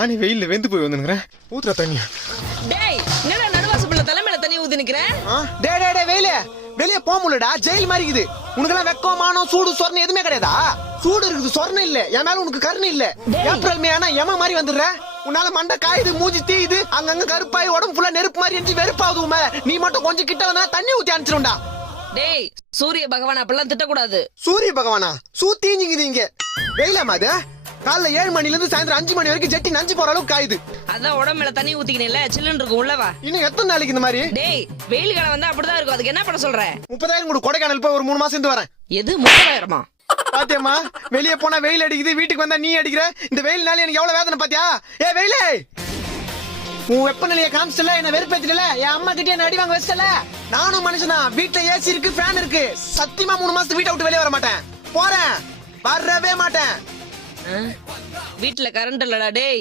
நானே வெயில்ல வெந்து போய் வந்துக்கிறேன். ஊத்துற தண்ணியா? டேய் என்னடா நடுவாசப்புல தலைமையில தண்ணி ஊத்தி நிக்கிறேன்? டே வெயில வெளிய போக முடியலடா, ஜெயில் மாதிரி இருக்குது. உனக்கெல்லாம் வெக்கம் மானம் சூடு சொர்ணம் எதுவுமே கிடையாதா? சூடு இருக்குது, சொர்ணம் இல்ல. என் மேல உனக்கு கருணை இல்ல. ஏப்ரல் மே ஆனா எம மாதிரி வந்துடுற. உன்னால மண்டை காயுது, மூஞ்சி தீயுது, அங்கங்க கருப்பாய் உடம்பு ஃபுல்லா நெருப்பு மாதிரி எரிஞ்சு வெறுப்பாகுது உமே. நீ மட்டும் கொஞ்சம் கிட்ட வந்தா தண்ணி ஊத்தி அனுப்பிச்சிருண்டா. டேய் சூரிய பகவான் அப்பெல்லாம் திட்டக்கூடாது. சூரிய பகவானா? சூத்தீஞ்சிங்குது இங்க. வெயிலாமா அது? காலைல 7 மணில இருந்து சாயந்தரம் 5 மணி வரைக்கும் ஜெட்டி நஞ்சு போற அளவுக்கு காயுது. அதான் உடம்புல தண்ணி ஊத்திக்கினேல, சில்லுன்னு இருக்கும் உள்ளவா. இன்னும் எத்தனை நாளைக்கு இந்த மாதிரி? டேய் வெயில் காலம் வந்தா அப்படிதான் இருக்கும். அதுக்கு என்ன பண்ண சொல்ற? 30,000 கூட கொடைக்கானல் போய் ஒரு 3 மாசம் இருந்து வரேன். எது 30,000மா? பாத்தியம்மா, வெளியே போனா வெயில் அடிக்குது, வீட்டுக்கு வந்தா நீ அடிக்கிற. இந்த வெயில்னால எனக்கு எவ்வளவு வேதனை பாத்தியா? ஏ வெயிலே, உன் வெப்பநிலையை காமிச்சல, என்ன வெறுப்பேத்தில. என் அம்மா கிட்டே என்ன அடி வாங்க வச்சல. நானும் மனுஷனா, வீட்டுல ஏசி இருக்கு, ஃபேன் இருக்கு. சத்தியமா 3 மாசத்துக்கு வீட்டை விட்டு வெளியே வர மாட்டேன். போறேன், வரவே மாட்டேன். வீட்டுல கரண்ட் இல்லடா டேய்.